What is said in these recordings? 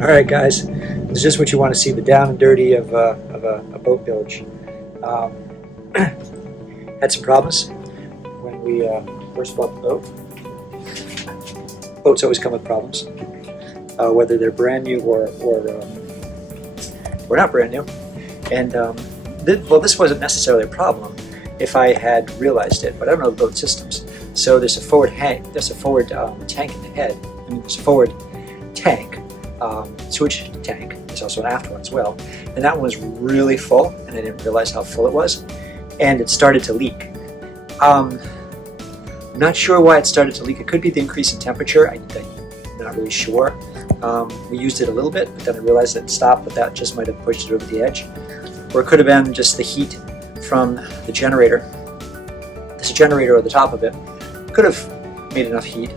Alright guys, this is just what you want to see, the down and dirty of a boat bilge. Had some problems when we first bought the boat. Boats always come with problems, whether they're brand new or not brand new. And well, this wasn't necessarily a problem if I had realized it, but I don't know the boat systems. So there's a forward tank in the head. I mean, there's a forward tank, sewage tank. There's also an aft one as well, and that one was really full, and I didn't realize how full it was, and it started to leak. I'm not sure why it started to leak. It could be the increase in temperature. I'm not really sure. We used it a little bit, but then I realized that it stopped, but that just might have pushed it over the edge. Or it could have been just the heat from the generator. There's a generator at the top of it. Could have made enough heat.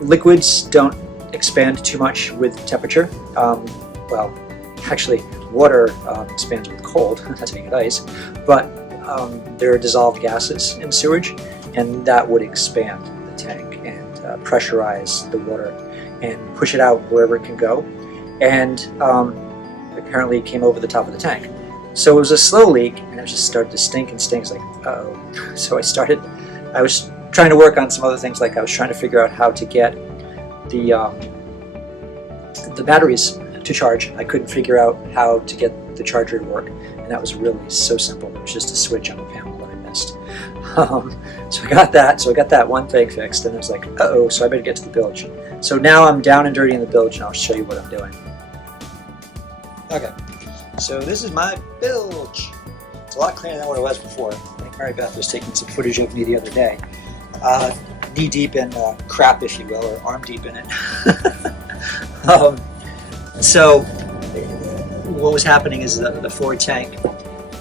Liquids don't expand too much with temperature. Well, actually, water expands with cold. That's how you get ice. But there are dissolved gases in sewage, and that would expand the tank and pressurize the water and push it out wherever it can go. And apparently it came over the top of the tank. So it was a slow leak, and it just started to stink and stink. It's like, uh-oh. So I was trying to work on some other things, like I was trying to figure out how to get the batteries to charge. I couldn't figure out how to get the charger to work, and that was really so simple. It was just a switch on the panel that I missed. So I got that one thing fixed, and I was like, uh-oh, so I better get to the bilge. So now I'm down and dirty in the bilge, and I'll show you what I'm doing. Okay, so this is my bilge. It's a lot cleaner than what it was before. I think Mary Beth was taking some footage of me the other day. Knee deep in crap, if you will, or arm deep in it. So what was happening is the forward tank,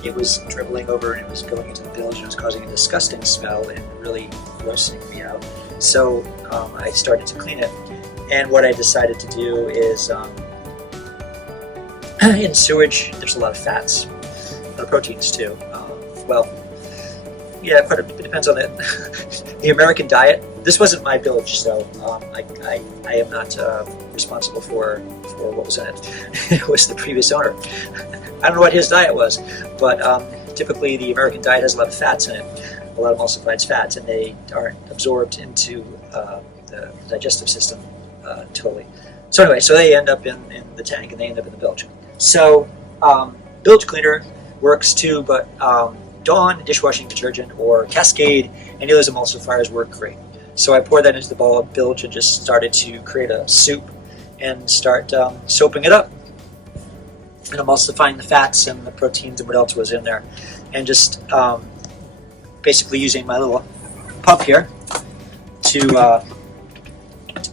it was dribbling over and it was going into the bilge, and it was causing a disgusting smell and really grossing me out. So I started to clean it, and what I decided to do is in sewage there's a lot of fats, a lot of proteins too. Well, yeah, it depends on the American diet. This wasn't my bilge, so I am not responsible for what was in it. It was the previous owner. I don't know what his diet was, but typically the American diet has a lot of fats in it, a lot of emulsified fats, and they aren't absorbed into the digestive system totally. So anyway, so they end up in the tank, and they end up in the bilge. So bilge cleaner works too, but Dawn dishwashing detergent or Cascade, any of those emulsifiers work great. So I poured that into the bilge and just started to create a soup and start soaping it up and emulsifying the fats and the proteins and what else was in there, and just basically using my little pump here to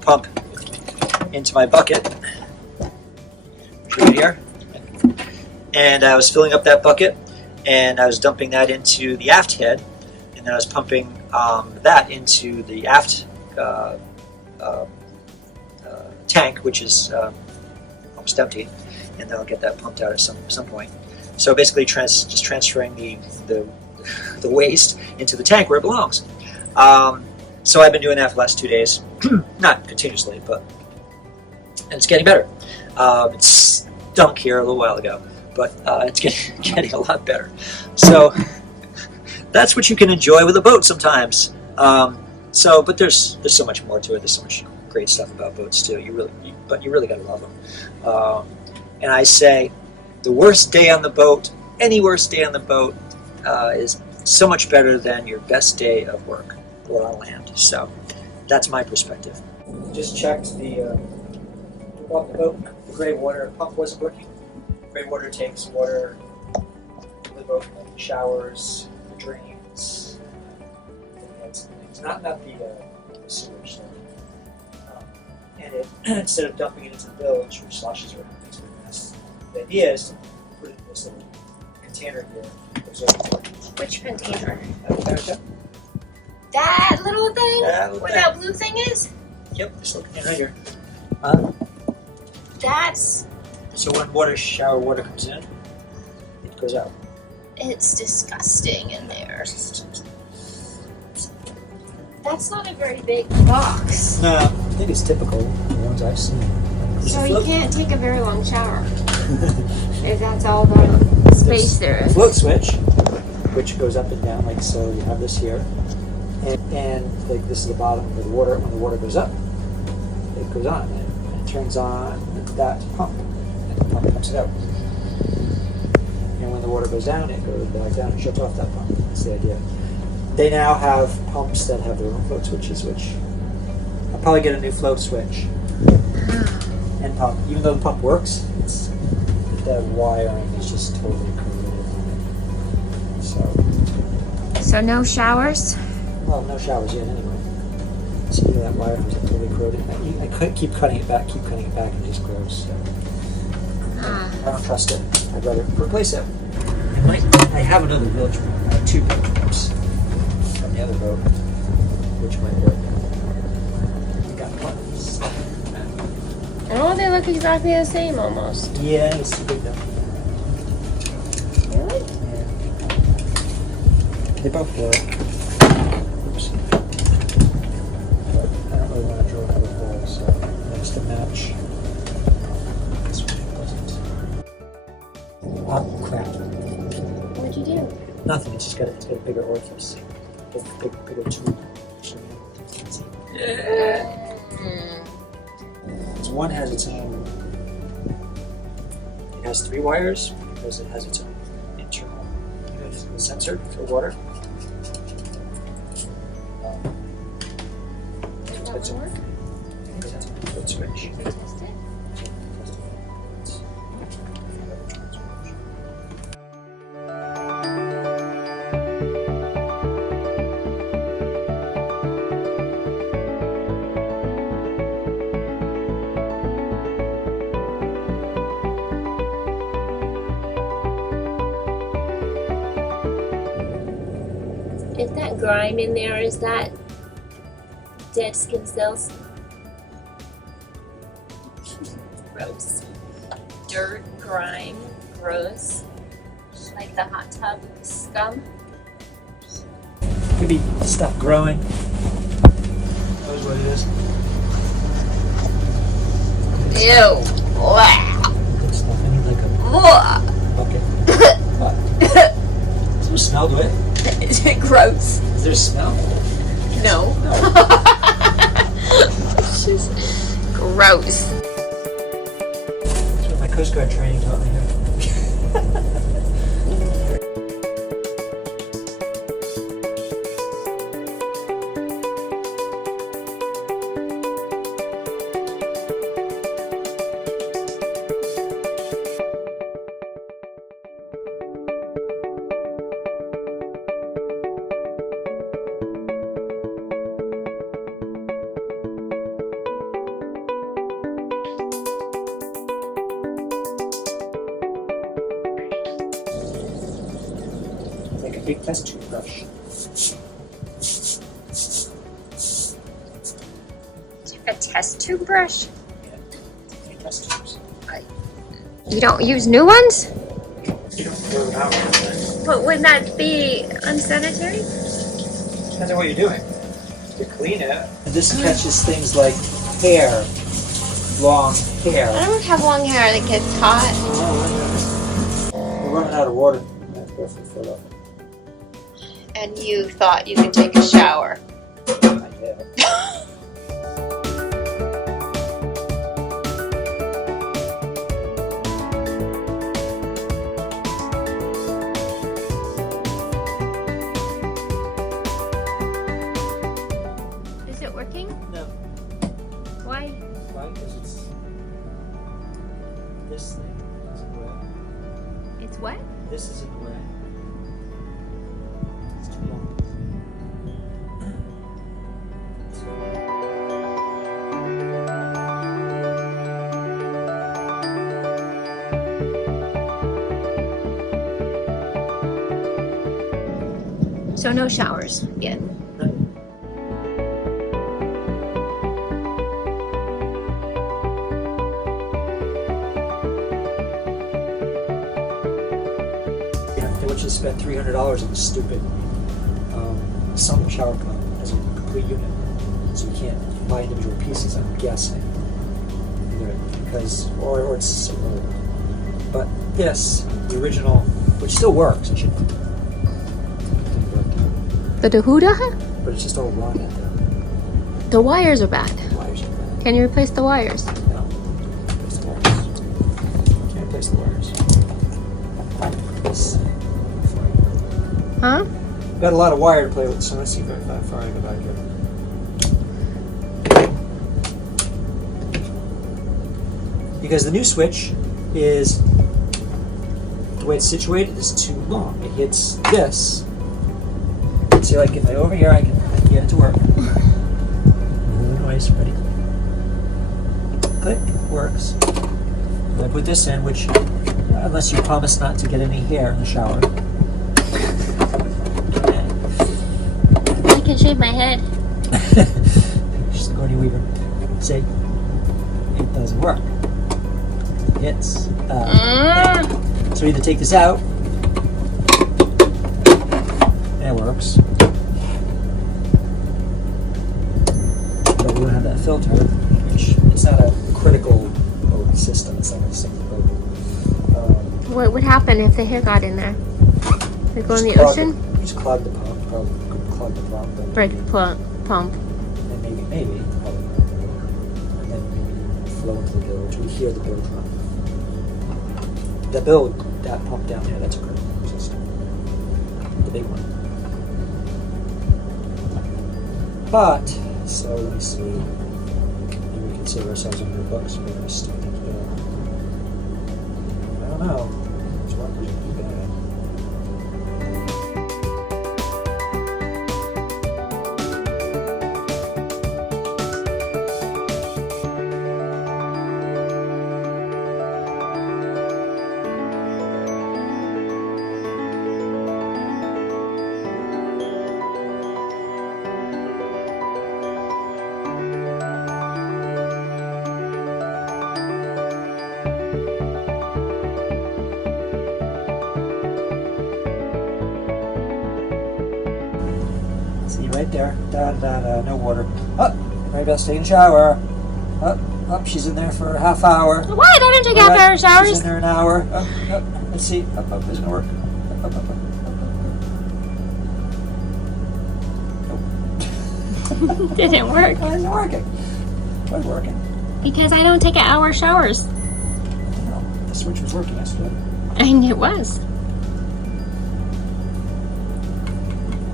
pump into my bucket. Right here. And I was filling up that bucket, and I was dumping that into the aft head, and then I was pumping that into the aft tank, which is almost empty, and then I'll get that pumped out at some point. So basically just transferring the waste into the tank where it belongs. So I've been doing that for the last 2 days, not continuously, but and it's getting better. It stunk here a little while ago, but it's getting a lot better. So that's what you can enjoy with a boat sometimes. But there's so much more to it. There's so much great stuff about boats too. But you really gotta love them. And I say, the worst day on the boat, any worst day on the boat, is so much better than your best day of work or on land. So that's my perspective. Just checked the boat. The gray water pump wasn't working. Gray water takes water to the boat, like the showers, the drains. It's not the sewage stuff. And instead of dumping it into the bilge, which sloshes around, makes it a mess, the idea is to put it in this little container here. Which container? That That little thing? Where that blue thing is? Yep, this little container here. That's... So when shower water comes in, it goes out. It's disgusting in there. That's not a very big box. No, I think it's typical, the ones I've seen. So you can't take a very long shower. If that's all the space there is. Float switch, which goes up and down like so. You have this here, and like this is the bottom of the water. When the water goes up, it goes on and it turns on that pump, and the pump pumps it out. And when the water goes down, it goes back down and shuts off that pump. That's the idea. They now have pumps that have their own float switches, which I'll probably get a new float switch and pump. Even though the pump works, it's the wiring is just totally corroded on it. So no showers? Well, no showers yet anyway. See that wire was totally corroded. I could keep cutting it back, and it just grows. So. I don't trust it. I'd rather replace it. I have another bilge pump, 2 bilge pumps from the other boat, which might work. I got buttons. Oh, they look exactly the same almost. Yeah, it's too big though. Really? Yeah. They both work. Oops. But I don't really want to drill another hole, so that's the match. This one doesn't. Oh crap. What'd you do? Nothing, it's got a bigger orifice. Bigger tube. So one has its own, it has 3 wires because it has its own internal sensor for water. Does that work? Because that's a float switch. Can we test it? Is that grime in there? Is that dead skin cells? Gross. Dirt, grime, gross. Like the hot tub scum. Could be stuff growing. Knows what it is. Ew. Wow. Good stuff. I need like a bucket. What? Is there a smell to it? Is it gross? Is there a smell? No. It's just gross. That's what my Coast Guard training taught me. Like a big test toothbrush. A test toothbrush? Yeah. Big test tubes. You don't use new ones? You don't throw them out. But wouldn't that be unsanitary? Depends on what you're doing. You clean it. This catches things like hair, long hair. I don't have long hair that gets caught. We're running out of water. That's perfect for that. And you thought you could take a shower. I did. Is it working? No. Why? Why? Because it's this thing is in the way. It's what? This is in the way. It's too long. So no showers yet. They want you to spend $300 on this stupid summer shower cup as a complete unit. So you can't buy individual pieces, I'm guessing. Either because, or it's similar. But this, the original, which still works, it should. The Dahuda? But it's just all wrong at there. The wires are bad. The wires are bad. Can you replace the wires? No. Replace the wires. Can't replace the wires. This. Huh? Got a lot of wire to play with, so let's see how far I go back here. Because the new switch is, the way it's situated is too long. It hits this. See, like if I go over here, I can get it to work. No noise, ready? Click, works. And I put this in, which, unless you promise not to get any hair in the shower. I can shave my head. Just Sigourney Weaver. See, it doesn't work. It's so either take this out, and it works. But we don't have that filter, which it's not a critical boat system. It's not a simple boat. What would happen if the hair got in there? They go in the ocean? Just clog the pump, probably clog the pump. And Break the pump. and maybe, probably, and then maybe flow into the bilge. We hear the bilge run. The bilge, that pump down there, that's a critical system. The big one. But, so let me see. Maybe we consider ourselves in the books first. I don't know. It's one pretty bad. See right there. No water. Oh, Mary Beth's taking a shower. Oh, she's in there for a half hour. What? I don't take half hour showers. She's in there an hour. Let's see. Is it gonna work? Nope. Didn't work. Why isn't it working? Why isn't it working? Because I don't take an hour showers. No, the switch was working yesterday. And it was.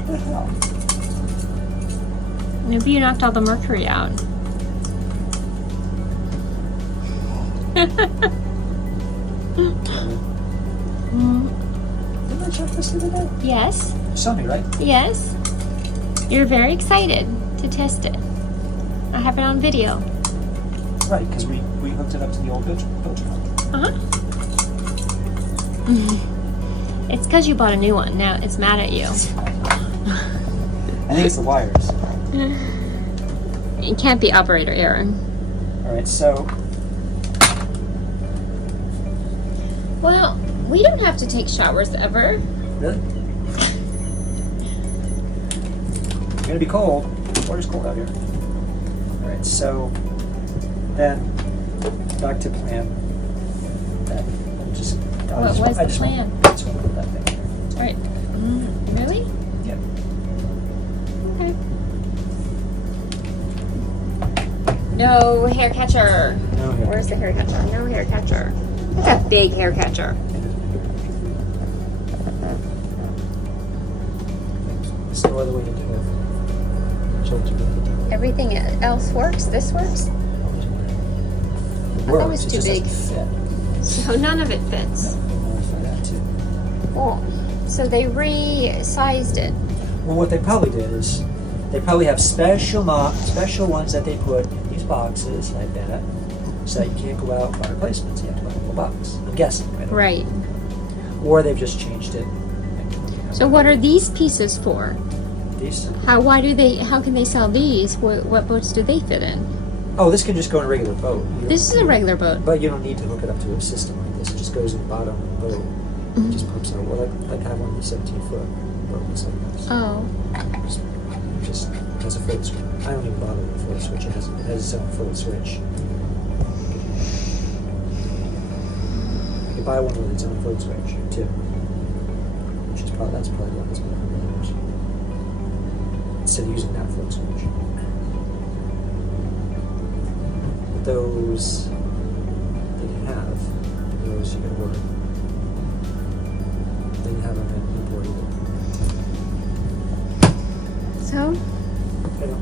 What the hell? Maybe you knocked all the mercury out. Didn't I check this the other day? Yes. You saw me, right? Yes. You're very excited to test it. I have it on video. Right, because we hooked it up to the old bilge pump. Uh-huh. It's because you bought a new one. Now it's mad at you. I think it's the wires. It can't be operator error. All right, so Well, we don't have to take showers ever. really, it's gonna be cold. Water's cold out here. All right, so then back to plan. That we'll just. What was the plan? I just want to put that thing here. All right. Really? Yeah. Okay. No hair catcher. No, here. Where's the hair catcher? No hair catcher. That's a big hair catcher. There's no other way to do it. So it's really Everything else works. This works. It thought it was works, too just big. doesn't fit. So none of it fits. No, for that too. Oh, so they resized it. Well, what they probably did is they probably have special ones that they put in these boxes like that, so that you can't go out and buy replacements. You have to put a little box. I'm guessing. I don't know. Right. Or they've just changed it. So what are these pieces for? These? How can they sell these? What boats do they fit in? Oh, this can just go in a regular boat. This is a regular boat. But you don't need to hook it up to a system like this. It just goes in the bottom of the boat. It just pumps out. Well, like have one of these 17-foot boats like this. Oh. Just has a float switch. I don't even bother with a float switch. It has a 7-foot switch. buy one with its own float switch too. Which is probably that's probably $1,000 instead of using that float switch. But those they didn't have. Those you can order. They didn't have them in import either. So, I know.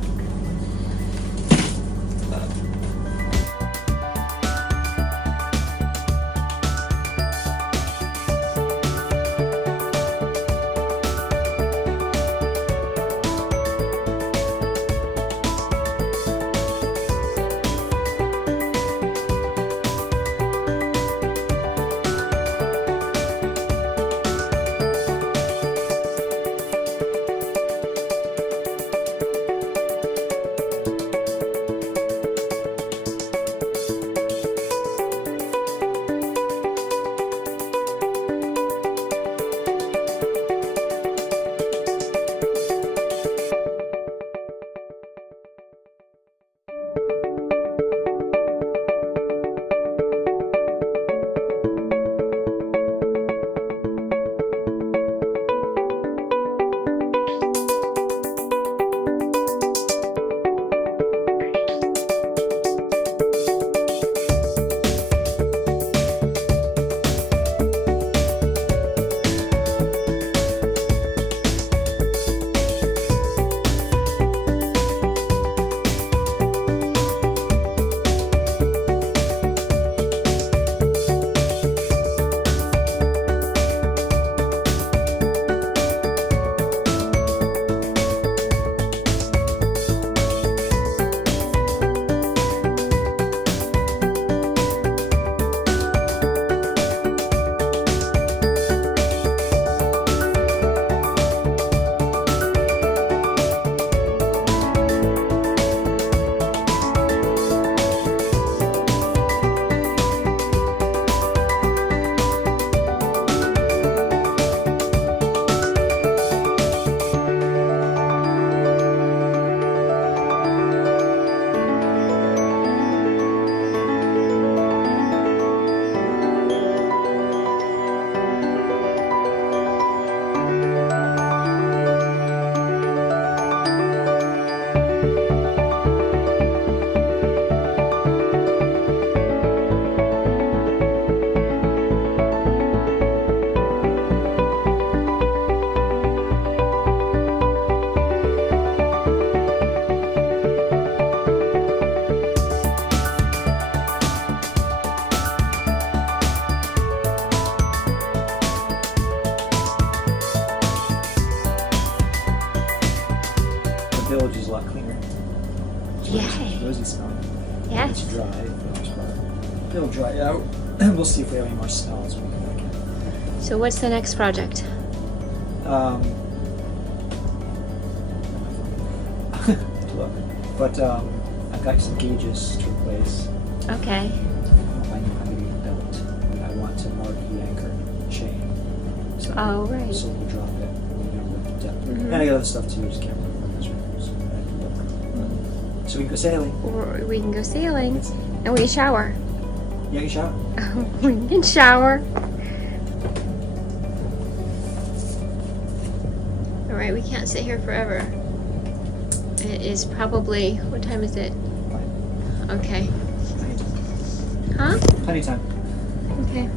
Bilge is a lot cleaner. Yay. Rosy smell. Yes. It's dry for the most part. It'll dry out, and we'll see if we have any more smells when we come back in. So what's the next project? Look, but I've got some gauges to replace. Okay. My new Hungarian belt. And I want to mark the anchor chain. So, Oh, right. So we'll drop it. We'll know the depth. Mhm. And I got other stuff too. I just can't remember what those are. So I have to look. So we can go sailing. Or we can go sailing. And we can shower. Yeah, you shower. We can shower. Alright, we can't sit here forever. It is probably, what time is it? Fine. Okay. Plenty of time. Huh? Plenty of time. Okay.